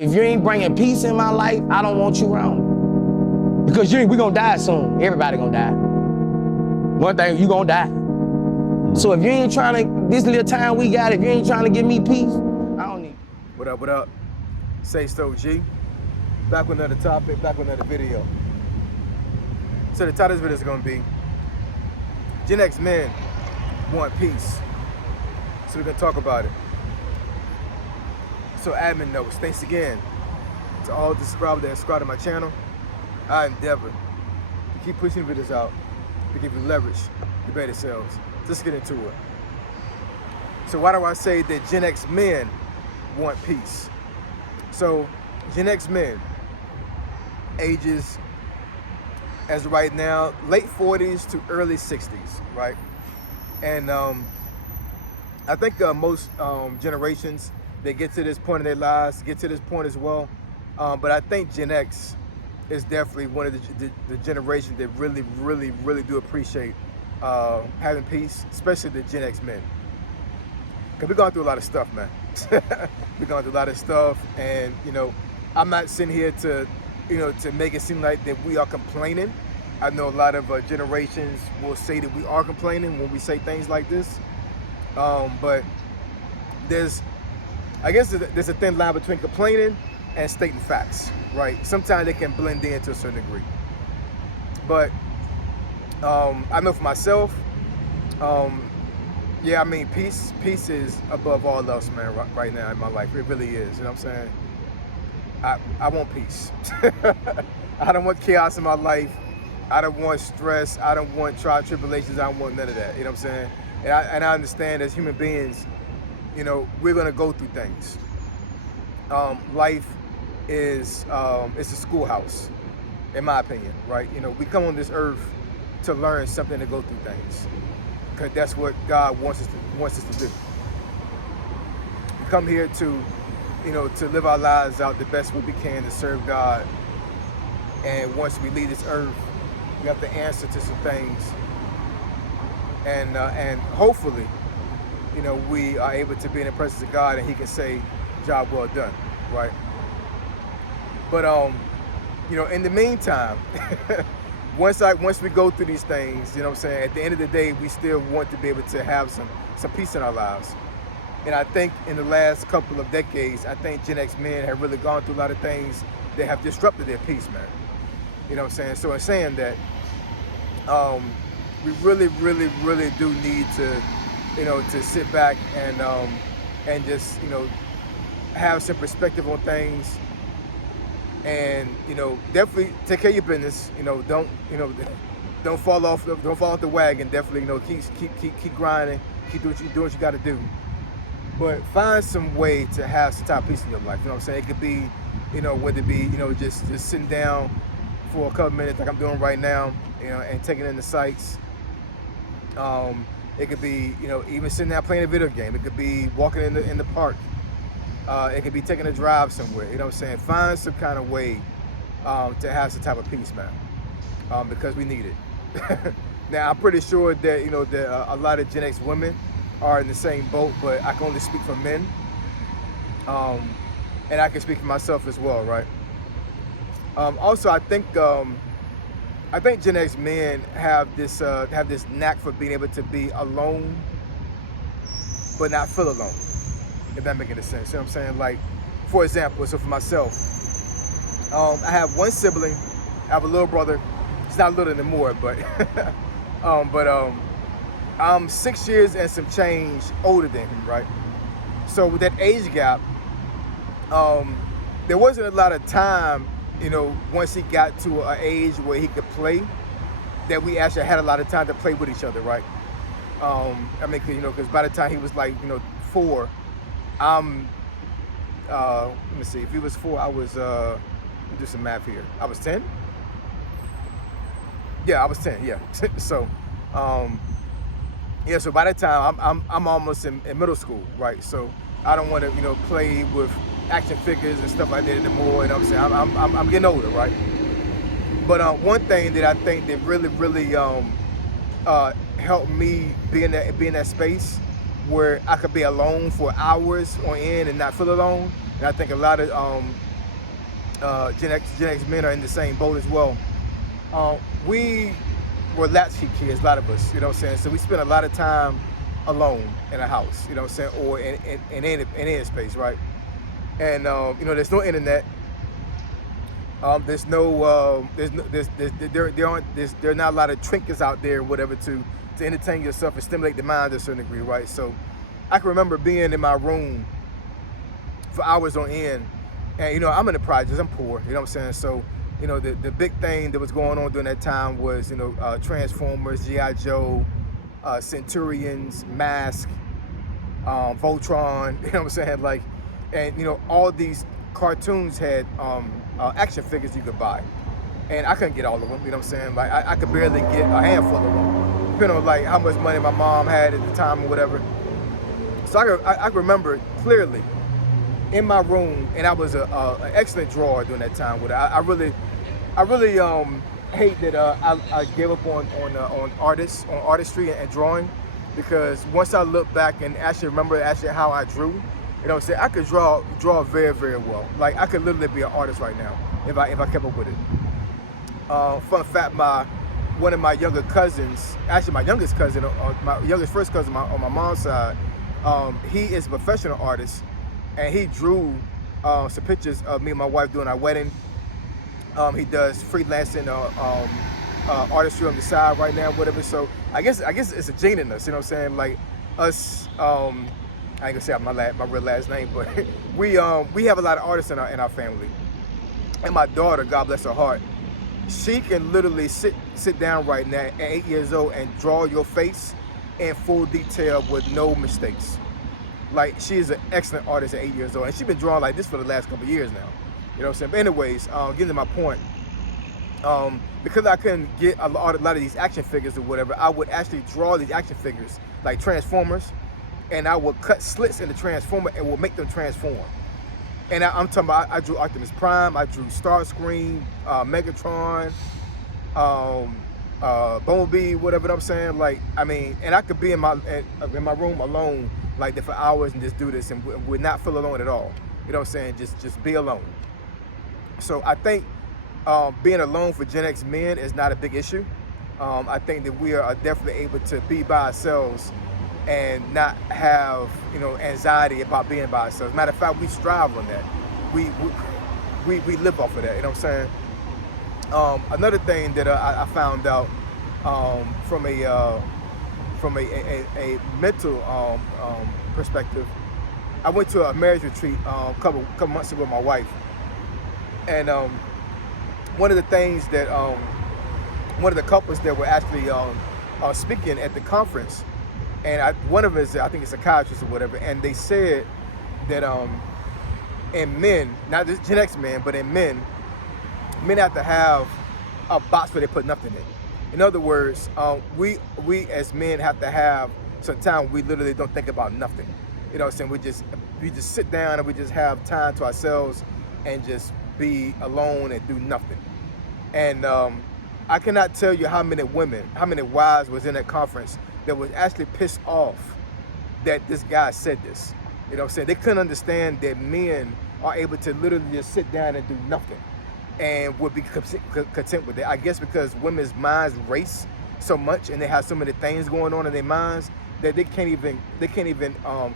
If you ain't bringing peace in my life, I don't want you around. Because we gonna die soon. Everybody gonna die. One thing, you gonna die. So if you ain't trying to, this little time we got, if you ain't trying to give me peace, I don't need. What up, what up? Say Stoke G. Back with another topic, back with another video. So the title of this video is gonna be Gen X men want peace. So we're gonna talk about it. So admin notes, thanks again to all the subscribers that subscribe to my channel. I endeavor to keep pushing videos out to give you leverage to better sales. Let's get into it. So why do I say that Gen X men want peace? So Gen X men, ages as of right now, late 40s to early 60s, right? And I think most generations, they get to this point in their lives, get to this point as well. But I think Gen X is definitely one of the generations that really do appreciate having peace, especially the Gen X men. Because we're going through a lot of stuff, man. We're going through a lot of stuff, and I'm not sitting here to make it seem like that we are complaining. I know a lot of generations will say that we are complaining when we say things like this. But I guess there's a thin line between complaining and stating facts, right? Sometimes they can blend in to a certain degree. But I know for myself, yeah, I mean, peace is above all else, man, right now in my life. It really is, you know what I'm saying? I want peace. I don't want chaos in my life. I don't want stress. I don't want trial and tribulations. I don't want none of that, you know what I'm saying? And I understand as human beings, we're gonna go through things. Life is it's a schoolhouse, in my opinion, right? We come on this earth to learn something, to go through things, because that's what God wants us to do. We come here to live our lives out the best way we can, to serve God. And once we leave this earth, we have to answer to some things, and hopefully, we are able to be in the presence of God, and He can say, "Job well done," right? But in the meantime, once we go through these things, you know what I'm saying, at the end of the day, we still want to be able to have some peace in our lives. And I think in the last couple of decades, I think Gen X men have really gone through a lot of things that have disrupted their peace, man. You know what I'm saying? So in saying that, we really do need to, to sit back and just, have some perspective on things, and definitely take care of your business. Don't fall off the wagon. Definitely, keep grinding, keep doing what you got to do. But find some way to have some type of peace in your life. You know what I'm saying? It could be, whether it be, just sitting down for a couple minutes like I'm doing right now, and taking in the sights. It could be, even sitting there playing a video game. It could be walking in the park. It could be taking a drive somewhere. You know what I'm saying? Find some kind of way to have some type of peace, man, because we need it. Now, I'm pretty sure that that a lot of Gen X women are in the same boat, but I can only speak for men, and I can speak for myself as well, right? Also, I think Gen X men have this knack for being able to be alone, but not feel alone, if that makes any sense. You know what I'm saying? Like, for example, so for myself, I have one sibling. I have a little brother. He's not little anymore, but I'm 6 years and some change older than him, right? So with that age gap, there wasn't a lot of time, once he got to an age where he could play, that we actually had a lot of time to play with each other, right? I mean, because by the time he was like, 4, let me see, if he was 4, I was, let me do some math here. I was 10? Yeah, I was 10, yeah. So, yeah, so by that time, I'm almost in middle school, right? So I don't want to, play with action figures and stuff like that anymore. And I'm saying I'm getting older, right? But one thing that I think that really helped me be in that space where I could be alone for hours on end and not feel alone. And I think a lot of Gen X men are in the same boat as well. We were latchkey kids, a lot of us, you know what I'm saying? So we spent a lot of time alone in a house, you know what I'm saying, or in any space, right? And you know, there's no internet. There's no, there are not a lot of trinkets out there, whatever, to entertain yourself and stimulate the mind to a certain degree, right? So I can remember being in my room for hours on end, and you know, I'm in the projects, I'm poor, you know what I'm saying? So, you know, the big thing that was going on during that time was, you know, Transformers, G.I. Joe, Centurions, Mask, Voltron, you know what I'm saying? Like, and you know, all these cartoons had action figures you could buy, and I couldn't get all of them, you know what I'm saying? Like, I could barely get a handful of them, depending on like how much money my mom had at the time or whatever. So I remember clearly in my room, and I was an excellent drawer during that time. With I really hate that I gave up on artistry and drawing, because once I look back and actually remember how I drew, you know what I'm saying, I could draw very, very well. Like, I could literally be an artist right now if I kept up with it. Fun fact, one of my younger cousins, actually my youngest cousin, my youngest first cousin on my mom's side, he is a professional artist, and he drew some pictures of me and my wife doing our wedding. He does freelancing artistry on the side right now, whatever. So I guess it's a gene in us, you know what I'm saying? Like us, I ain't gonna say my real last name, but we have a lot of artists in our family. And my daughter, God bless her heart, she can literally sit down right now at 8 years old and draw your face in full detail with no mistakes. Like, she is an excellent artist at 8 years old, and she's been drawing like this for the last couple of years now. You know what I'm saying? But anyways, getting to my point, because I couldn't get a lot of these action figures or whatever, I would actually draw these action figures, like Transformers, and I would cut slits in the Transformer and would make them transform. And I'm talking about, I drew Optimus Prime, I drew Starscream, Megatron, Bumblebee, whatever I'm saying. Like, I mean, and I could be in my room alone like that for hours and just do this and would not feel alone at all. You know what I'm saying? Just be alone. So I think being alone for Gen X men is not a big issue. I think that we are definitely able to be by ourselves and not have, you know, anxiety about being by ourselves. Matter of fact, we strive on that. We live off of that. You know what I'm saying? Another thing that I found out from a mental perspective, I went to a marriage retreat a couple months ago with my wife, and one of the things that one of the couples that were actually speaking at the conference, and one of them is, I think, a psychiatrist or whatever, and they said that in men, not just Gen X men, but in men have to have a box where they put nothing in. In other words, we as men have to have some time we literally don't think about nothing. You know what I'm saying? We just sit down and we just have time to ourselves and just be alone and do nothing. And I cannot tell you how many wives was in that conference that was actually pissed off that this guy said this. You know what I'm saying? They couldn't understand that men are able to literally just sit down and do nothing and would be content with it. I guess because women's minds race so much and they have so many things going on in their minds that they can't even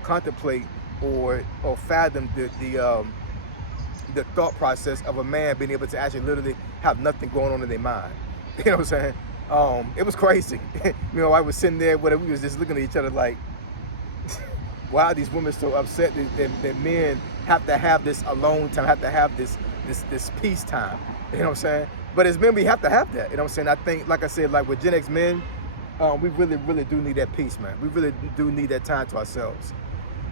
contemplate or fathom the thought process of a man being able to actually literally have nothing going on in their mind. You know what I'm saying? It was crazy. You know, I was sitting there, we was just looking at each other like, why are these women so upset that men have to have this alone time, have to have this peace time? You know what I'm saying? But as men, we have to have that. You know what I'm saying? I think, like I said, like with Gen X men, we really, really do need that peace, man. We really do need that time to ourselves.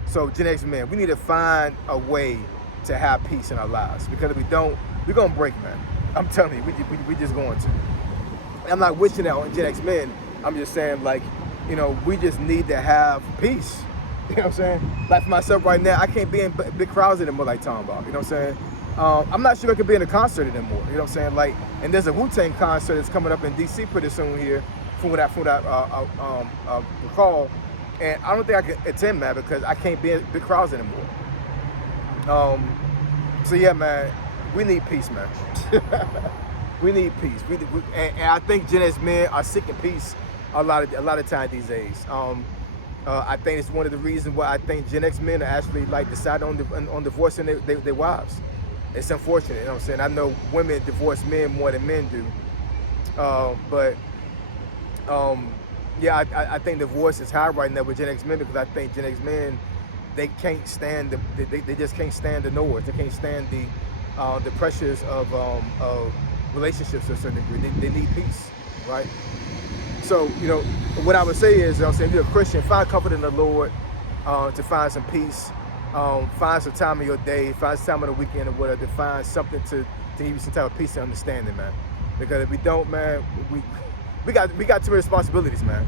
So Gen X men, we need to find a way to have peace in our lives, because if we don't, we're gonna break, man. I'm telling you, we just going to. I'm not wishing that on Gen X men. I'm just saying, like, you know, we just need to have peace. You know what I'm saying? Like for myself right now, I can't be in big crowds anymore like Tom Bob. You know what I'm saying? I'm not sure I could be in a concert anymore. You know what I'm saying? Like, and there's a Wu-Tang concert that's coming up in DC pretty soon here, from what I recall. And I don't think I can attend, man, because I can't be in big crowds anymore. So yeah, man, we need peace, man. We need peace. And I think Gen X men are seeking peace a lot of time these days. I think it's one of the reasons why I think Gen X men are actually like deciding on divorcing their wives. It's unfortunate, you know what I'm saying? I know women divorce men more than men do, yeah, I think divorce is high right now with Gen X men because I think Gen X men, they can't stand they just can't stand the noise. They can't stand the pressures of relationships to a certain degree. They need peace, right? So, you know, what I would say is, you know what I'm saying, if you're a Christian, find comfort in the Lord to find some peace. Find some time in your day, find some time on the weekend or whatever, to find something to give you some type of peace and understanding, man. Because if we don't, man, we got too many responsibilities, man.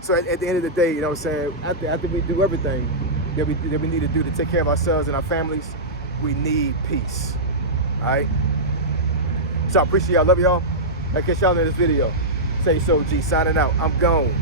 So at the end of the day, you know what I'm saying, after we do everything that we need to do to take care of ourselves and our families, we need peace. All right? So I appreciate y'all, love y'all. I'll catch y'all in this video. Say so, G, signing out. I'm gone.